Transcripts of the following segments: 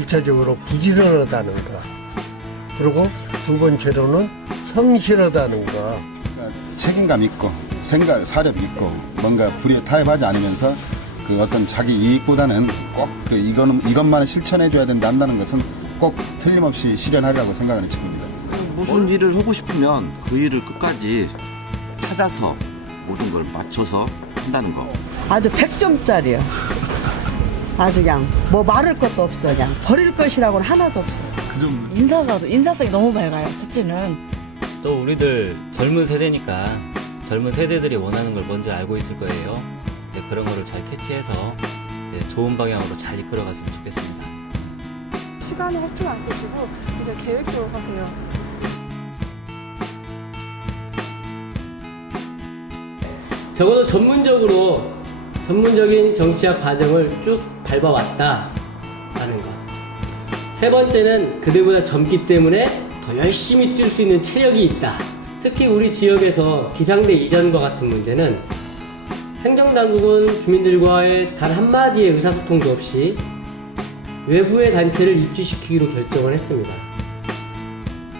일차적으로 부지런하다는 거. 그리고 두 번째로는 성실하다는 거. 책임감 있고 생각 사력 있고 뭔가 불의에 타협하지 않으면서 그 어떤 자기 이익보다는 꼭 그 이거는 이것만을 실천해 줘야 된다는 것은 꼭 틀림없이 실현하리라고 생각하는 친구입니다. 무슨 일을 하고 싶으면 그 일을 끝까지 찾아서 모든 걸 맞춰서 한다는 거. 아주 100점짜리야. 아주 그냥 뭐 말할 것도 없어. 그냥 버릴 것이라고는 하나도 없어. 인사가 인사성이 너무 밝아요. 첫째는 또 우리들 젊은 세대니까 젊은 세대들이 원하는 걸 먼저 알고 있을 거예요. 이제 그런 거를 잘 캐치해서 이제 좋은 방향으로 잘 이끌어갔으면 좋겠습니다. 시간을 허투루 안 쓰시고 굉장히 계획적으로 하세요. 적어도 전문적으로 전문적인 정치학 과정을 쭉 밟아왔다 하는 것. 세 번째는 그들보다 젊기 때문에 더 열심히 뛸 수 있는 체력이 있다. 특히 우리 지역에서 기상대 이전과 같은 문제는 행정당국은 주민들과의 단 한마디의 의사소통도 없이 외부의 단체를 입주시키기로 결정을 했습니다.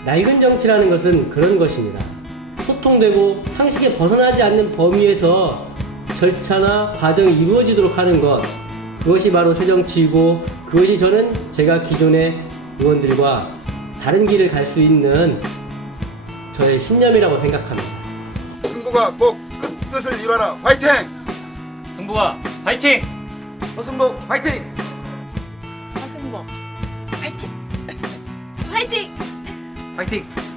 낡은 정치라는 것은 그런 것입니다. 소통되고 상식에 벗어나지 않는 범위에서 절차나 과정이 이루어지도록 하는 것 그것이 바로 새정치이고 그것이 저는 제가 기존의 의원들과 다른 길을 갈 수 있는 저의 신념이라고 생각합니다. 승부가 꼭 뜻, 뜻을 이뤄라. 화이팅! 승부가 파이팅! 허승복 화이팅! 하승복 화이팅! 화이팅! 화이팅!